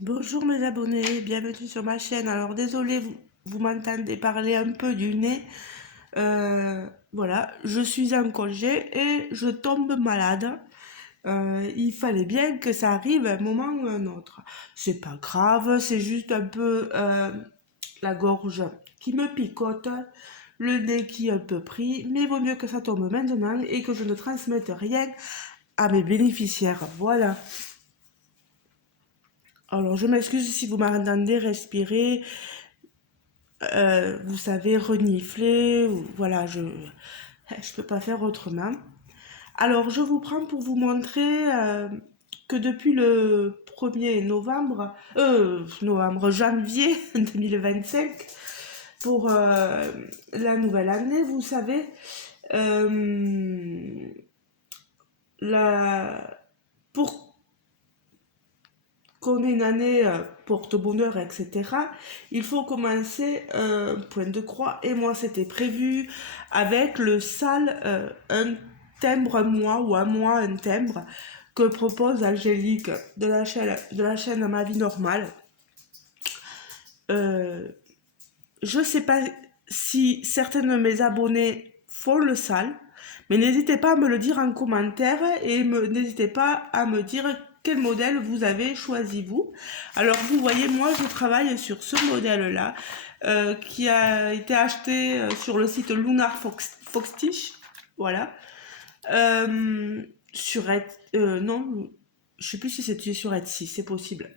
Bonjour mes abonnés, bienvenue sur ma chaîne. Alors désolé, vous m'entendez parler un peu du nez. Voilà, je suis en congé et je tombe malade. Il fallait bien que ça arrive à un moment ou à un autre. C'est pas grave, c'est juste un peu la gorge qui me picote, le nez qui est un peu pris, mais il vaut mieux que ça tombe maintenant et que je ne transmette rien à mes bénéficiaires. Voilà. Alors, je m'excuse si vous m'entendez respirer, vous savez, renifler, voilà, je peux pas faire autrement. Alors, je vous prends pour vous montrer que depuis le 1er janvier 2025, pour la nouvelle année, vous savez, euh, la, pour qu'on ait une année porte-bonheur, etc., il faut commencer point de croix. Et moi, c'était prévu avec le SAL, un timbre un mois ou un mois un timbre que propose Angélique de la chaîne Ma Vie Normale. Euh, je sais pas si certains de mes abonnés font le SAL, mais n'hésitez pas à me le dire en commentaire et n'hésitez pas à me dire quel modèle vous avez choisi vous. Alors vous voyez, moi je travaille sur ce modèle-là qui a été acheté sur le site Lunar Foxtish. Voilà. Sur non, je sais plus si c'était sur Etsy, c'est possible.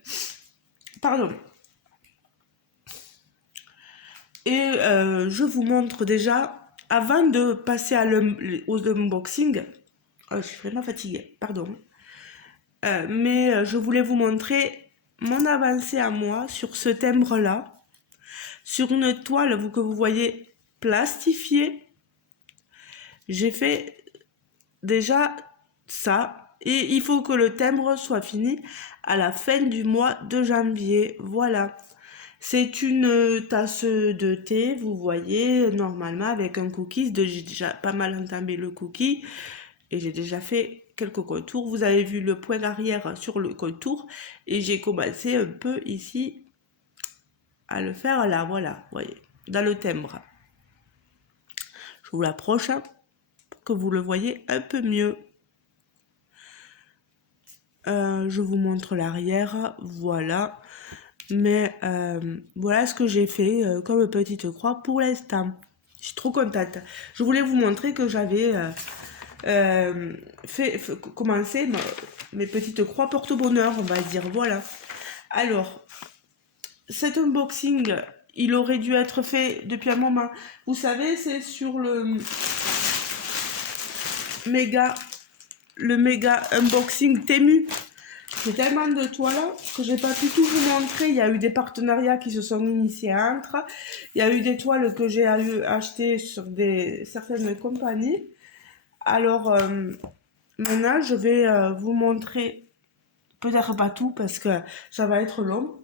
Pardon. Et je vous montre déjà, avant de passer aux unboxing, je suis vraiment fatiguée, pardon. Mais je voulais vous montrer mon avancée à moi sur ce timbre-là, sur une toile que vous voyez plastifiée. J'ai fait déjà ça, et il faut que le timbre soit fini à la fin du mois de janvier. Voilà. C'est une tasse de thé, vous voyez, normalement avec un cookie. J'ai déjà pas mal entamé le cookie et j'ai déjà fait quelques contours. Vous avez vu le point arrière sur le contour et j'ai commencé un peu ici à le faire là, voilà, vous voyez, dans le timbre. Je vous l'approche pour que vous le voyez un peu mieux. Je vous montre l'arrière, voilà. Mais voilà ce que j'ai fait comme petite croix pour l'instant. Je suis trop contente. Je voulais vous montrer que j'avais commencé mes petites croix porte-bonheur, on va dire. Voilà. Alors, cet unboxing, il aurait dû être fait depuis un moment. Vous savez, c'est sur méga, le méga unboxing Temu. J'ai tellement de toiles que j'ai pas pu tout vous montrer. Il y a eu des partenariats qui se sont initiés entre. Il y a eu des toiles que j'ai achetées sur certaines compagnies. Alors maintenant, je vais vous montrer, peut-être pas tout parce que ça va être long,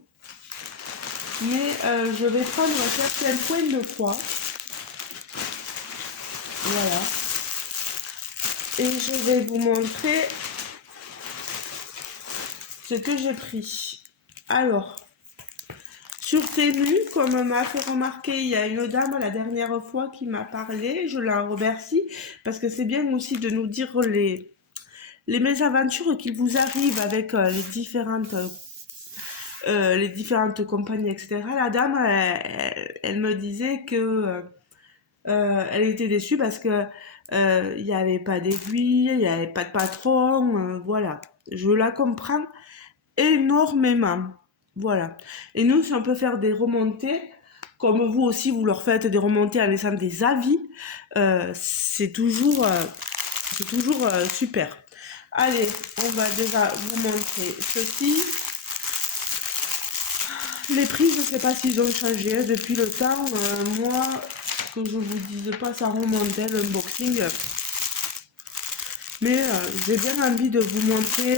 mais je vais prendre certains points de croix. Voilà. Et je vais vous montrer ce que j'ai pris. Alors, sur Temu, comme m'a fait remarquer, il y a une dame la dernière fois qui m'a parlé, je la remercie, parce que c'est bien aussi de nous dire les mésaventures qu'il vous arrivent avec les différentes compagnies, etc. La dame, elle me disait que elle était déçue parce que il n'y avait pas d'aiguille, il n'y avait pas de patron, voilà. Je la comprends énormément. Voilà. Et nous, si on peut faire des remontées, comme vous aussi, vous leur faites des remontées en laissant des avis, c'est toujours super. Allez, on va déjà vous montrer ceci. Les prix, je ne sais pas s'ils ont changé depuis le temps. Moi, que je vous dise pas, ça remontait l'unboxing. Mais j'ai bien envie de vous montrer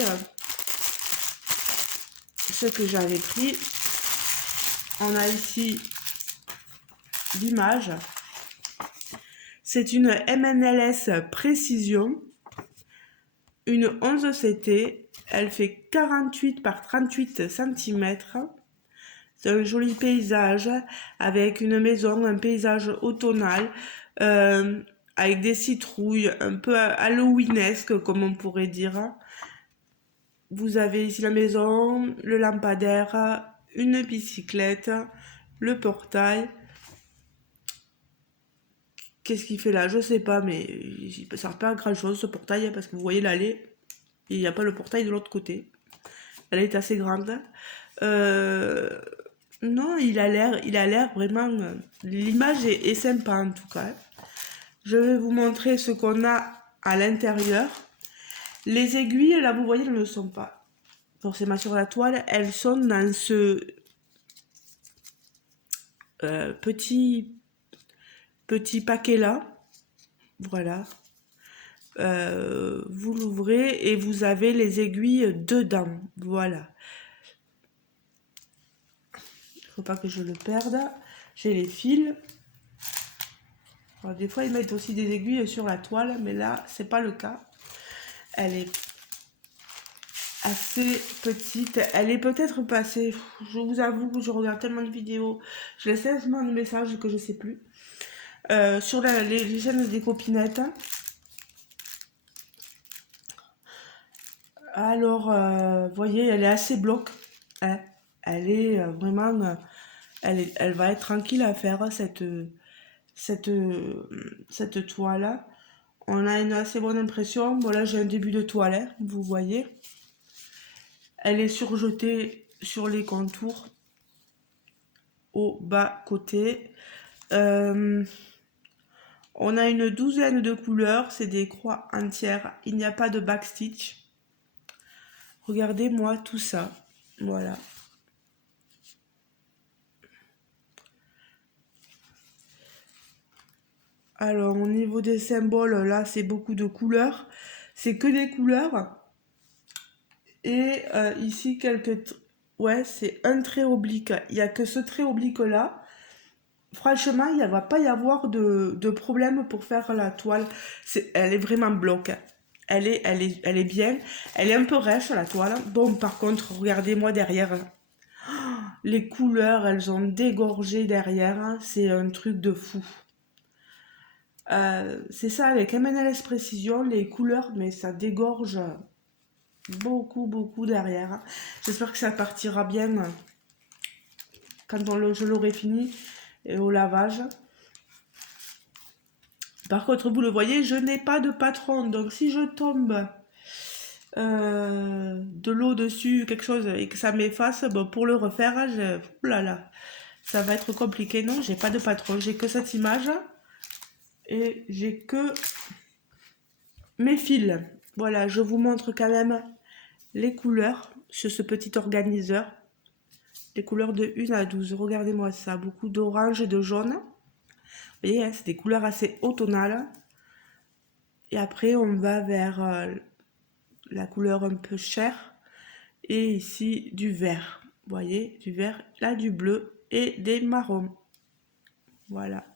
ce que j'avais pris. On a ici l'image. C'est une MNLS Précision, une 11 CT. Elle fait 48 par 38 cm. C'est un joli paysage avec une maison, un paysage automnal, avec des citrouilles, un peu halloweenesque comme on pourrait dire. Vous avez ici la maison, le lampadaire, une bicyclette, le portail. Qu'est-ce qu'il fait là? Je sais pas, mais il ne sert pas à grand chose ce portail parce que vous voyez l'allée. Il n'y a pas le portail de l'autre côté. Elle est assez grande. Non, il a l'air vraiment. L'image est sympa en tout cas. Je vais vous montrer ce qu'on a à l'intérieur. Les aiguilles, là, vous voyez, elles ne sont pas forcément sur la toile. Elles sont dans ce petit paquet là. Voilà. Vous l'ouvrez et vous avez les aiguilles dedans. Voilà. Faut pas que je le perde. J'ai les fils. Alors, des fois, ils mettent aussi des aiguilles sur la toile, mais là, c'est pas le cas. Elle est assez petite. Elle est peut-être passée. Je vous avoue que je regarde tellement de vidéos. Je laisse tellement de messages que je sais plus. Sur les chaînes des copinettes. Alors, vous voyez, elle est assez bloc. Hein. Elle est vraiment. Elle va être tranquille à faire cette toile. On a une assez bonne impression. Voilà, j'ai un début de toile, hein, vous voyez. Elle est surjetée sur les contours au bas côté. On a une douzaine de couleurs, c'est des croix entières. Il n'y a pas de backstitch. Regardez-moi tout ça. Voilà. Alors, au niveau des symboles, là, c'est beaucoup de couleurs. C'est que des couleurs. Et ici, ouais, c'est un trait oblique. Il n'y a que ce trait oblique-là. Franchement, il ne va pas y avoir de problème pour faire la toile. Elle est vraiment bloc. Elle est bien. Elle est un peu rêche, la toile. Bon, par contre, regardez-moi derrière. Les couleurs, elles ont dégorgé derrière. C'est un truc de fou. C'est ça avec MLS Précision, les couleurs, mais ça dégorge beaucoup derrière. J'espère que ça partira bien quand je l'aurai fini et au lavage. Par contre, vous le voyez, je n'ai pas de patron, donc si je tombe de l'eau dessus, quelque chose, et que ça m'efface, bon, pour le refaire, oulala, ça va être compliqué. Non, j'ai pas de patron, j'ai que cette image et j'ai que mes fils. Voilà, je vous montre quand même les couleurs sur ce petit organiseur. Les couleurs de 1 à 12. Regardez-moi ça, beaucoup d'orange et de jaune. Vous voyez, hein, c'est des couleurs assez automnales. Et après, on va vers la couleur un peu chair. Et ici, du vert. Vous voyez, du vert, là, du bleu et des marrons. Voilà.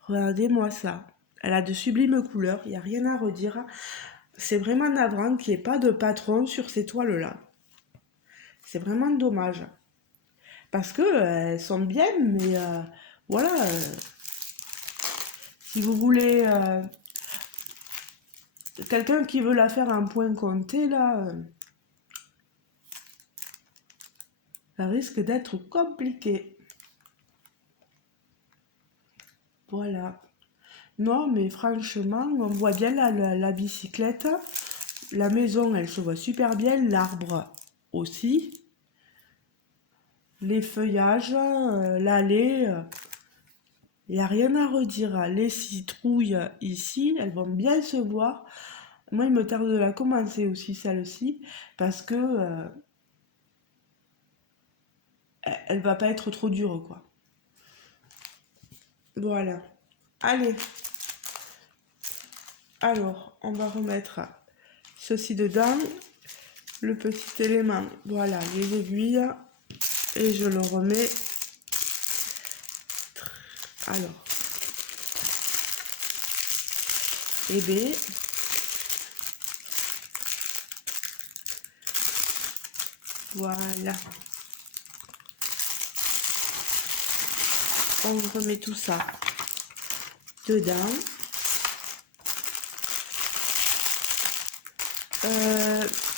Regardez-moi ça. Elle a de sublimes couleurs, il n'y a rien à redire. C'est vraiment navrant qu'il n'y ait pas de patron sur ces toiles-là. C'est vraiment dommage. Parce que elles sont bien, mais voilà. Si vous voulez quelqu'un qui veut la faire en point compté, là, ça risque d'être compliqué. Voilà. Non, mais franchement, on voit bien la bicyclette. La maison, elle se voit super bien. L'arbre aussi. Les feuillages, l'allée. Il n'y a rien à redire. Les citrouilles ici, elles vont bien se voir. Moi, il me tarde de la commencer aussi, celle-ci, parce que elle va pas être trop dure, quoi. Voilà. Allez. Alors, on va remettre ceci dedans. Le petit élément, voilà, les aiguilles. Et je le remets. Alors. Et B. Voilà. On remet tout ça dedans.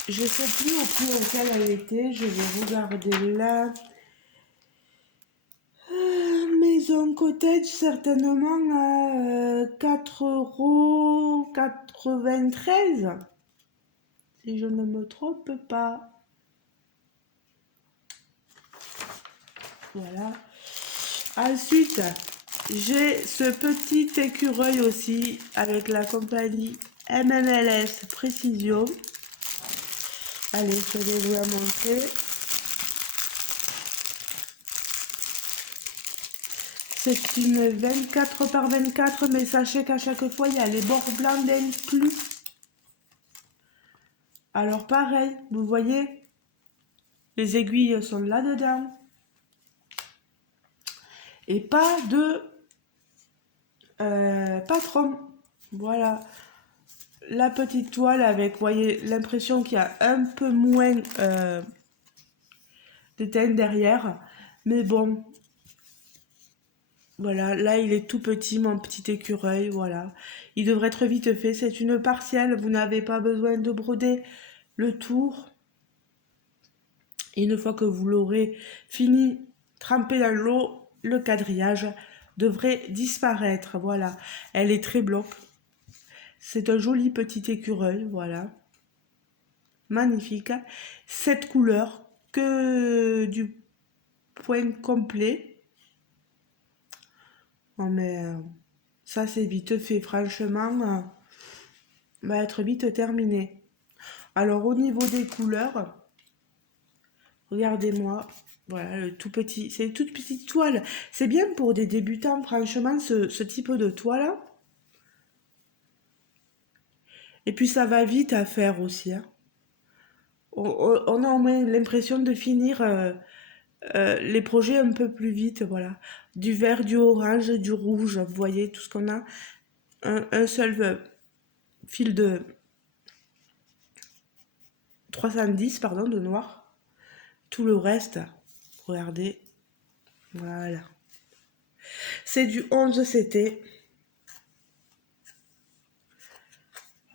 Je sais plus au prix auquel elle était. Je vais regarder là. Maison Cottage, certainement à 4,93 €. Si je ne me trompe pas. Voilà. Ensuite, j'ai ce petit écureuil aussi avec la compagnie MMLS Précision. Allez, je vais vous la montrer. C'est une 24 par 24, mais sachez qu'à chaque fois, il y a les bords blancs d'inclus. Alors pareil, vous voyez, les aiguilles sont là-dedans. Et pas de patron. Voilà. La petite toile avec, vous voyez, l'impression qu'il y a un peu moins de teinte derrière. Mais bon, voilà, là il est tout petit, mon petit écureuil, voilà. Il devrait être vite fait, c'est une partielle, vous n'avez pas besoin de broder le tour. Et une fois que vous l'aurez fini, trempé dans l'eau, le quadrillage devrait disparaître, voilà. Elle est très bloc. C'est un joli petit écureuil, voilà. Magnifique. Cette couleur, que du point complet. Oh mais ça c'est vite fait, franchement, va être vite terminé. Alors au niveau des couleurs, regardez-moi, voilà le tout petit, c'est une toute petite toile. C'est bien pour des débutants, franchement, ce type de toile. Et puis ça va vite à faire aussi, hein. On a au moins l'impression de finir les projets un peu plus vite, voilà. Du vert, du orange, du rouge, vous voyez tout ce qu'on a. Un seul fil de 310, pardon, de noir. Tout le reste, regardez, voilà. C'est du 11 CT.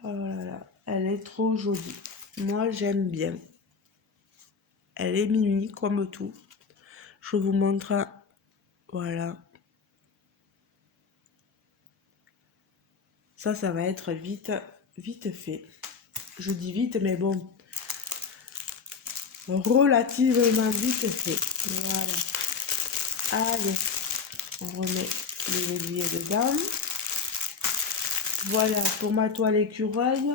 Oh là là, elle est trop jolie. Moi, j'aime bien. Elle est mimi comme tout. Je vous montre, voilà. Ça va être vite fait. Je dis vite, mais bon, relativement vite fait. Voilà. Allez, on remet les aiguilles dedans. Voilà, pour ma toile écureuil,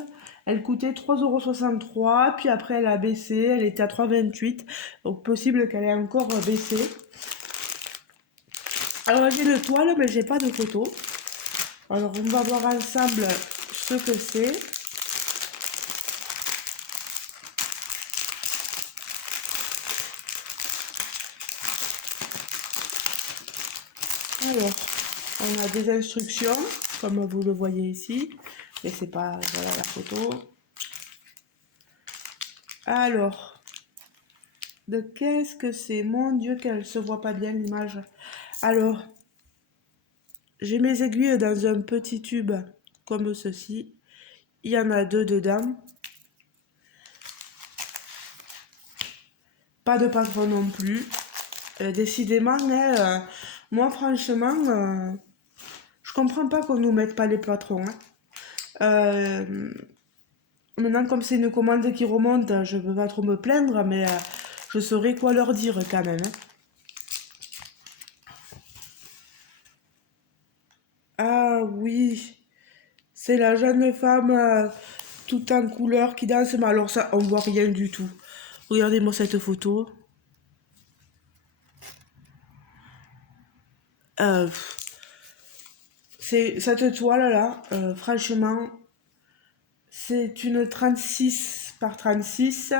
elle coûtait 3,63 €, puis après elle a baissé, elle était à 3,28 €, donc possible qu'elle ait encore baissé. Alors j'ai une toile, mais j'ai pas de photo. Alors on va voir ensemble ce que c'est. Alors, on a des instructions, comme vous le voyez ici, mais c'est pas, voilà la photo. Alors, de qu'est-ce que c'est? Mon Dieu, qu'elle se voit pas bien l'image. Alors, j'ai mes aiguilles dans un petit tube comme ceci. Il y en a 2 dedans. Pas de patron non plus. Décidément, hein, moi franchement, je comprends pas qu'on nous mette pas les patrons, hein. Maintenant, comme c'est une commande qui remonte, je peux pas trop me plaindre, mais je saurais quoi leur dire quand même, hein. Ah oui, c'est la jeune femme tout en couleur qui danse, mais alors ça, on voit rien du tout. Regardez-moi cette photo. Euh, c'est cette toile là, franchement, c'est une 36 par 36.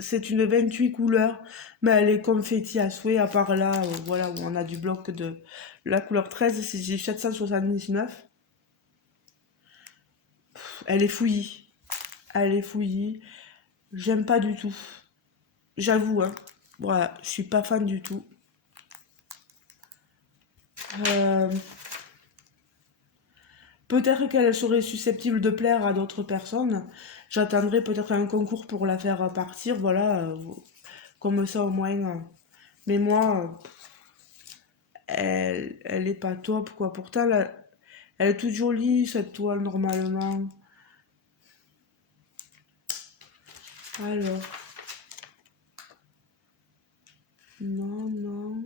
C'est une 28 couleurs, mais elle est confetti à souhait, à part là, voilà, où on a du bloc de la couleur 13, c'est 779. Elle est fouillie. Elle est fouillie. J'aime pas du tout. J'avoue, hein. Voilà, je suis pas fan du tout. Euh, Peut-être qu'elle serait susceptible de plaire à d'autres personnes. J'attendrai peut-être un concours pour la faire partir, voilà. Comme ça au moins. Mais moi, elle est pas top, quoi. Pourtant, elle est toute jolie, cette toile, normalement. Alors, non, non.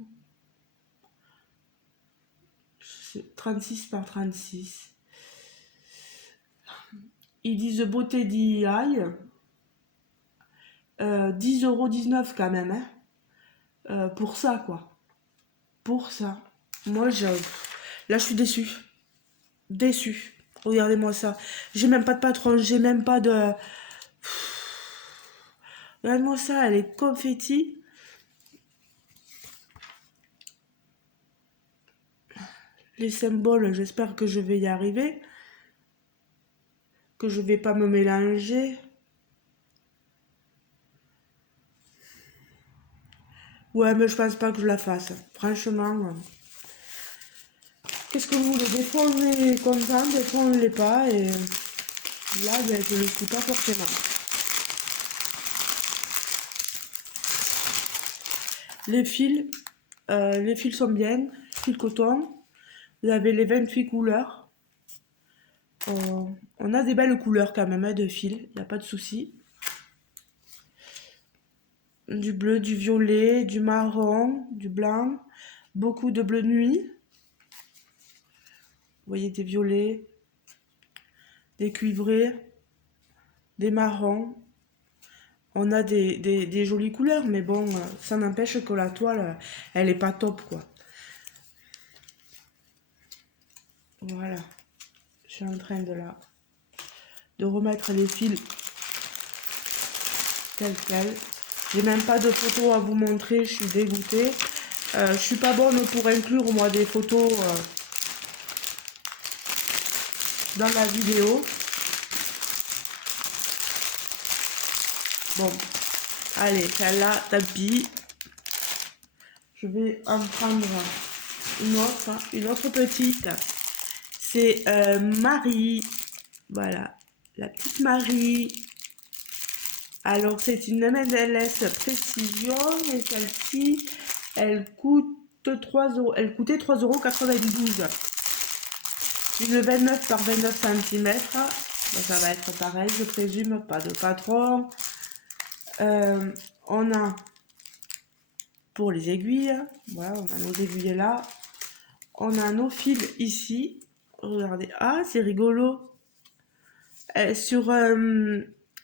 36 par 36. Ils disent beauté DIY. 10,19 € quand même, hein. Pour ça, quoi. Pour ça. Moi, là, je suis déçue. Déçue. Regardez-moi ça. J'ai même pas de patron, j'ai même pas de... Regardez-moi ça, elle est confetti. Les symboles, j'espère que je vais y arriver. Que je vais pas me mélanger. Ouais, mais je pense pas que je la fasse. Franchement. Qu'est-ce que vous voulez? Des fois, on est content, des fois, on l'est pas. Et là, ben, je le suis pas forcément. Les fils sont bien. Fil coton. Vous avez les 28 couleurs. On a des belles couleurs quand même, hein, de fil. Il n'y a pas de souci. Du bleu, du violet, du marron, du blanc. Beaucoup de bleu nuit. Vous voyez des violets, des cuivrés, des marrons. On a des jolies couleurs, mais bon, ça n'empêche que la toile, elle est pas top, quoi. Voilà. Je suis en train de remettre les fils tels quels. J'ai même pas de photos à vous montrer, je suis dégoûtée. Je suis pas bonne pour inclure, moi, des photos dans la vidéo. Bon, allez, celle-là, tapis. Je vais en prendre une autre petite. C'est Marie. Voilà, la petite Marie. Alors, c'est une MLS Précision, et celle-ci, elle coûte 3 €. Elle coûtait 3,92 €. Une 29 par 29 cm. Ça va être pareil, je présume, pas de patron. On a pour les aiguilles, voilà, on a nos aiguilles là. On a nos fils ici. Regardez, ah, c'est rigolo. Sur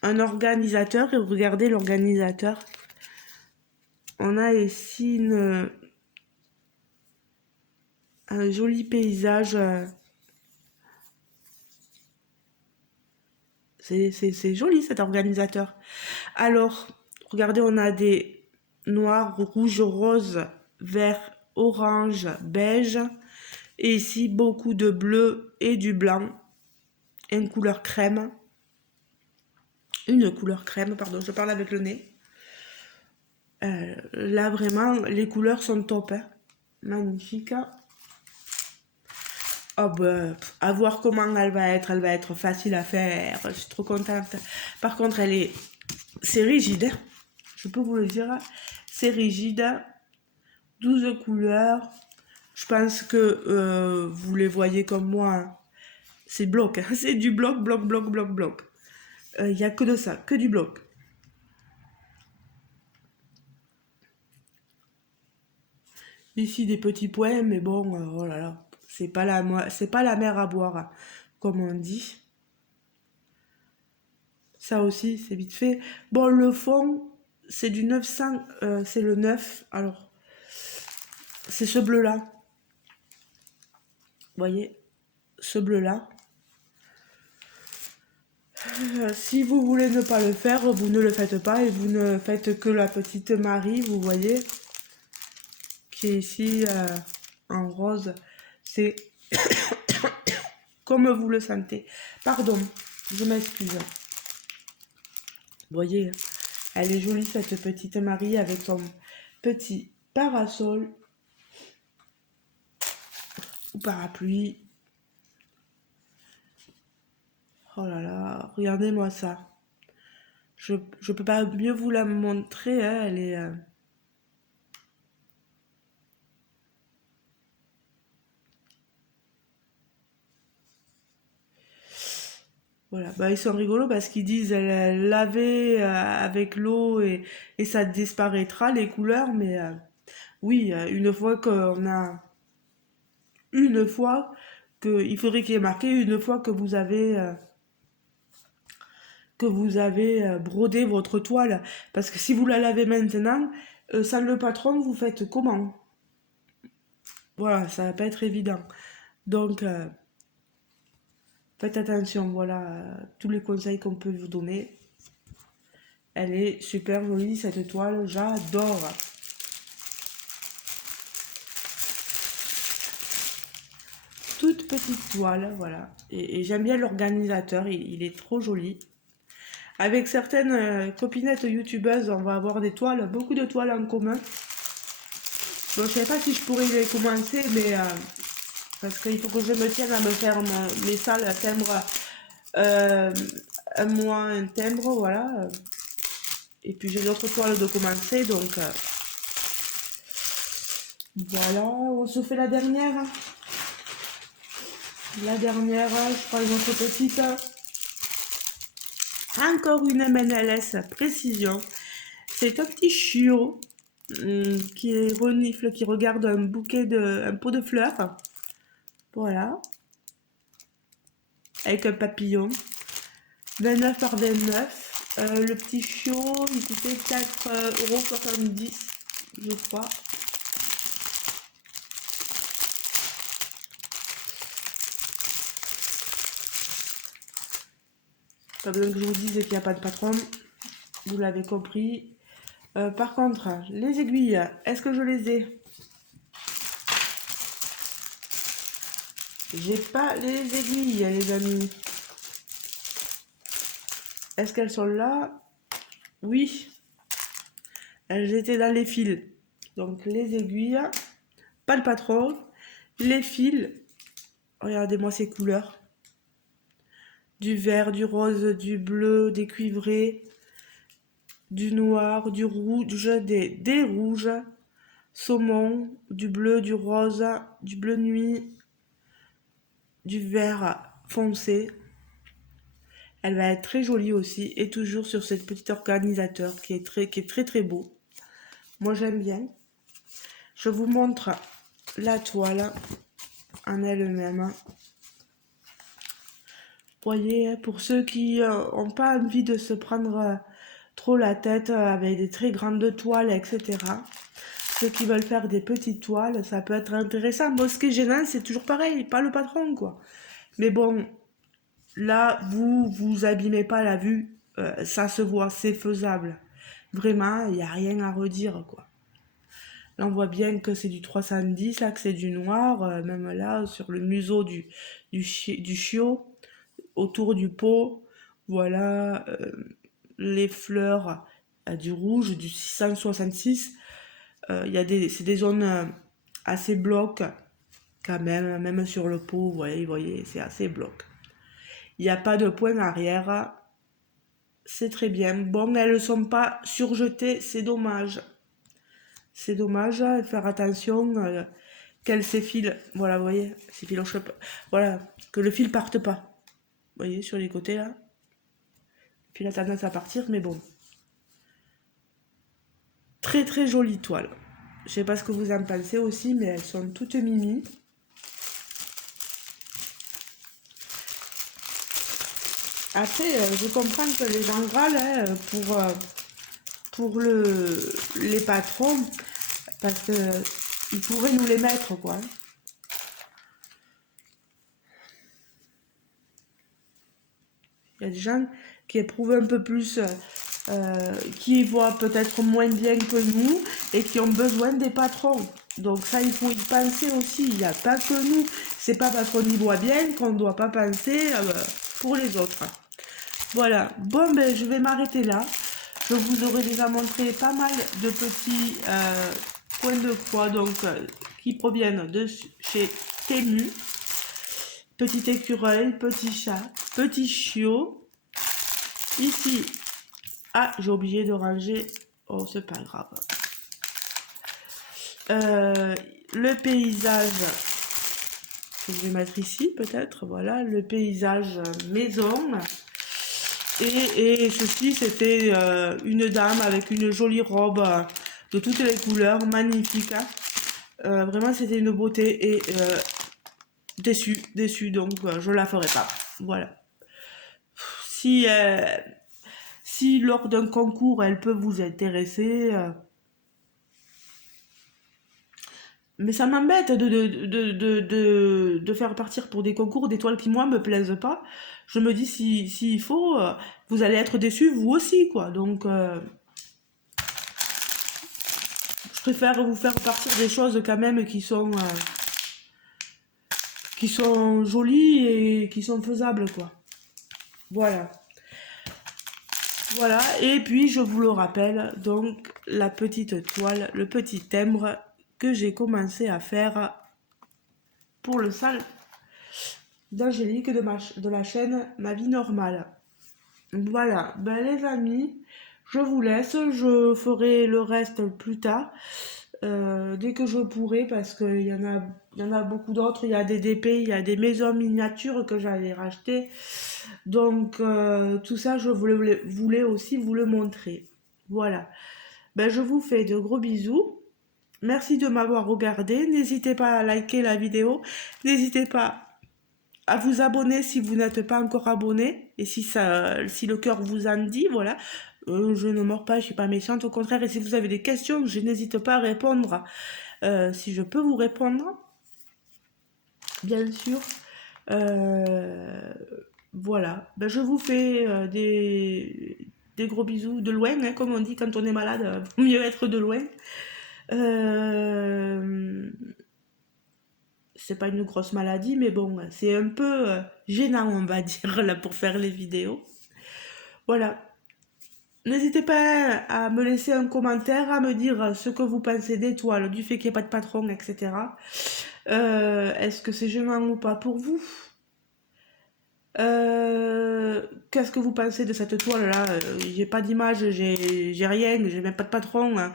un organisateur, et regardez l'organisateur. On a ici un joli paysage. C'est joli cet organisateur. Alors, regardez, on a des noirs, rouges, roses, verts, orange, beige. Et ici, beaucoup de bleu et du blanc. Une couleur crème. Une couleur crème, pardon, je parle avec le nez. Là, vraiment, les couleurs sont top, hein. Magnifique. Oh bah, à voir comment elle va être facile à faire, je suis trop contente. Par contre, c'est rigide, hein. Je peux vous le dire, c'est rigide, 12 couleurs, je pense que vous les voyez comme moi, hein. C'est bloc, hein. C'est du bloc, bloc, bloc, bloc, bloc. Il n'y a que de ça, que du bloc. Ici des petits points, mais bon, oh là là, c'est pas la mer à boire, hein, comme on dit. Ça aussi, c'est vite fait. Bon, le fond, c'est du 900, c'est le 9. Alors, c'est ce bleu-là. Vous voyez, ce bleu-là. Si vous voulez ne pas le faire, vous ne le faites pas et vous ne faites que la petite Marie, vous voyez, qui est ici en rose. C'est comme vous le sentez. Pardon, je m'excuse. Vous voyez, Elle est jolie cette petite Marie avec son petit parasol ou parapluie. Oh là là, regardez-moi ça. Je peux pas mieux vous la montrer, hein, elle est... Voilà, bah, ils sont rigolos parce qu'ils disent laver avec l'eau et ça disparaîtra les couleurs, mais oui, une fois qu'on a... Une fois que... Il faudrait qu'il y ait marqué une fois que vous avez brodé votre toile. Parce que si vous la lavez maintenant, sans le patron, vous faites comment? Voilà, ça va pas être évident. Donc, faites attention, voilà tous les conseils qu'on peut vous donner. Elle est super jolie cette toile, j'adore. Toute petite toile, voilà. Et j'aime bien l'organisateur, il est trop joli. Avec certaines copinettes youtubeuses, on va avoir des toiles, beaucoup de toiles en commun. Bon, je sais pas si je pourrais les commencer, mais parce qu'il faut que je me tienne à me faire mes salles à timbre un mois, un timbre, voilà. Et puis j'ai d'autres toiles de commencer, donc voilà, on se fait la dernière. La dernière, je prends une autre petite. Encore une MNLS précision. C'est un petit chiot qui renifle, qui regarde un pot de fleurs. Voilà. Avec un papillon. 29 par 29. Le petit chiot, il coûtait 4,70 €, je crois. Pas besoin que je vous dise qu'il n'y a pas de patron. Vous l'avez compris. Par contre, les aiguilles, est-ce que je les ai? J'ai pas les aiguilles, les amis. Est-ce qu'elles sont là? Oui. Elles étaient dans les fils. Donc les aiguilles, pas le patron, les fils. Regardez-moi ces couleurs. Du vert, du rose, du bleu, des cuivrés, du noir, du rouge, des rouges, saumon, du bleu, du rose, du bleu nuit, du vert foncé. Elle va être très jolie aussi et toujours sur cette petite organisateur qui est très très beau. Moi j'aime bien. Je vous montre la toile en elle-même. Voyez, pour ceux qui n'ont pas envie de se prendre trop la tête avec des très grandes toiles, etc. Ceux qui veulent faire des petites toiles, ça peut être intéressant. Bon, ce qui est gênant, c'est toujours pareil, pas le patron, quoi. Mais bon, là, vous abîmez pas la vue, ça se voit, c'est faisable. Vraiment, il n'y a rien à redire, quoi. Là, on voit bien que c'est du 310, là, que c'est du noir, même là, sur le museau du chiot, autour du pot, voilà, les fleurs du rouge, du 666. C'est des zones assez blocs, quand même sur le pot, vous voyez, c'est assez bloc. Il n'y a pas de point arrière, c'est très bien. Bon, elles ne sont pas surjetées, c'est dommage. C'est dommage, faire attention qu'elles s'effilent. Voilà, vous voyez, s'effilent voilà, que le fil parte pas. Vous voyez, sur les côtés là. Puis il a tendance à partir, mais bon. Très très jolie toile. Je sais pas ce que vous en pensez aussi, mais elles sont toutes mimi. Après, je comprends que les gens râlent hein, pour les patrons, parce que ils pourraient nous les mettre, quoi. Il y a des gens qui éprouvent un peu plus, qui voient peut-être moins bien que nous et qui ont besoin des patrons. Donc ça, il faut y penser aussi. Il n'y a pas que nous. C'est pas parce qu'on y voit bien qu'on ne doit pas penser pour les autres. Voilà. Bon, ben, je vais m'arrêter là. Je vous aurais déjà montré pas mal de petits coins de croix donc, qui proviennent de chez Temu. Petit écureuil, petit chat, petit chiot. Ici, ah, j'ai oublié de ranger. Oh, c'est pas grave. Le paysage, je vais mettre ici peut-être. Voilà, le paysage maison. Et ceci, c'était une dame avec une jolie robe de toutes les couleurs, magnifique. Hein. Vraiment, c'était une beauté et déçue, donc je la ferai pas. Voilà. Si, si lors d'un concours, elle peut vous intéresser, mais ça m'embête de faire partir pour des concours d'étoiles qui, moi, me plaisent pas. Je me dis, s'il faut, vous allez être déçus, vous aussi, quoi. Donc, je préfère vous faire partir des choses quand même qui sont jolies et qui sont faisables, quoi. Voilà. Voilà, et puis je vous le rappelle, donc la petite toile, le petit timbre que j'ai commencé à faire pour le salle d'Angélique de la chaîne Ma Vie Normale. Voilà, ben les amis, je vous laisse, je ferai le reste plus tard, dès que je pourrai, parce qu'il y en a beaucoup d'autres, il y a des DP, il y a des maisons miniatures que j'allais racheter, donc tout ça je voulais aussi vous le montrer. Voilà, ben, je vous fais de gros bisous, merci de m'avoir regardé, n'hésitez pas à liker la vidéo, n'hésitez pas à vous abonner si vous n'êtes pas encore abonné et si le cœur vous en dit, voilà. Je ne mords pas, je suis pas méchante, au contraire. Et si vous avez des questions, je n'hésite pas à répondre. Si je peux vous répondre, bien sûr. Voilà. Ben, je vous fais des gros bisous de loin, hein, comme on dit quand on est malade, vaut mieux être de loin. C'est pas une grosse maladie, mais bon, c'est un peu gênant, on va dire, là, pour faire les vidéos. Voilà. N'hésitez pas à me laisser un commentaire, à me dire ce que vous pensez des toiles, du fait qu'il n'y ait pas de patron, etc. Est-ce que c'est gênant ou pas pour vous? Qu'est-ce que vous pensez de cette toile-là? J'ai pas d'image, j'ai rien, j'ai même pas de patron. Hein.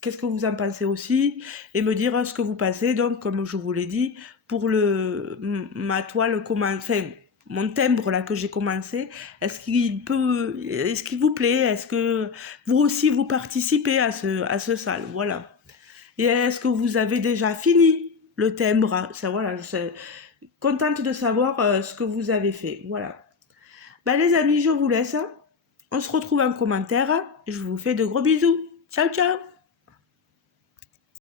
Qu'est-ce que vous en pensez aussi? Et me dire ce que vous pensez, donc, comme je vous l'ai dit, pour ma toile, enfin, mon timbre là que j'ai commencé, est-ce qu'il vous plaît? Est-ce que vous aussi vous participez à ce salle? Voilà. Et est-ce que vous avez déjà fini le timbre? Ça, voilà, je suis contente de savoir ce que vous avez fait. Voilà. Ben, les amis, je vous laisse. On se retrouve en commentaire. Je vous fais de gros bisous. Ciao, ciao!